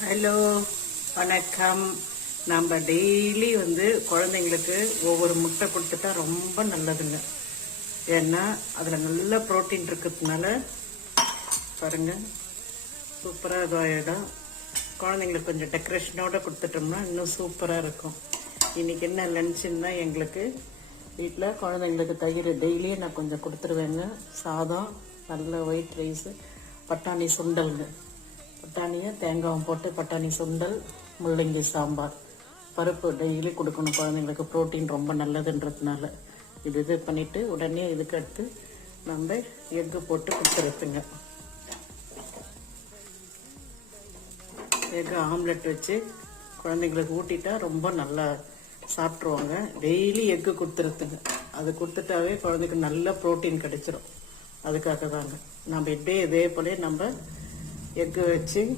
Hello, வணக்கம். நம்ம daily குழந்தைங்களுக்கு ஒவ்வொரு முட்டை கொடுத்துட்டா ரொம்ப நல்லதுங்க. ஏன்னா அதில் நல்ல ப்ரோட்டீன் இருக்கிறதுனால பாருங்க சூப்பராக இதாகிடும். குழந்தைங்களுக்கு கொஞ்சம் டெக்கரேஷனோட கொடுத்துட்டோம்னா இன்னும் சூப்பராக இருக்கும். இன்னைக்கு என்ன லஞ்சுன்னா எங்களுக்கு வீட்டில் குழந்தைங்களுக்கு தயிர் டெய்லியும் நான் கொஞ்சம் கொடுத்துருவேங்க. சாதம், நல்ல ஒயிட் ரைஸு, பட்டாணி சுண்டல்ங்க. பட்டாணியை தேங்காயும் போட்டு பட்டாணி சுண்டல், முள்ளங்கி சாம்பார், பருப்பு டெய்லி கொடுக்கணும் குழந்தைங்களுக்கு. ப்ரோட்டீன் ரொம்ப நல்லதுன்றதுனால இது பண்ணிவிட்டு உடனே இதுக்கு அடுத்து நம்ம எக்கு போட்டு கொடுத்துருக்குங்க. எக்கு ஆம்லெட் வச்சு குழந்தைங்களுக்கு ஊட்டிட்டா ரொம்ப நல்லா சாப்பிட்ருவாங்க. டெய்லி எக்கு கொடுத்துருக்குங்க. அது கொடுத்துட்டாவே குழந்தைக்கு நல்ல ப்ரோட்டீன் கிடைச்சிரும். அதுக்காக தாங்க நம்ம இதே போல நம்ம எக்கு வச்சு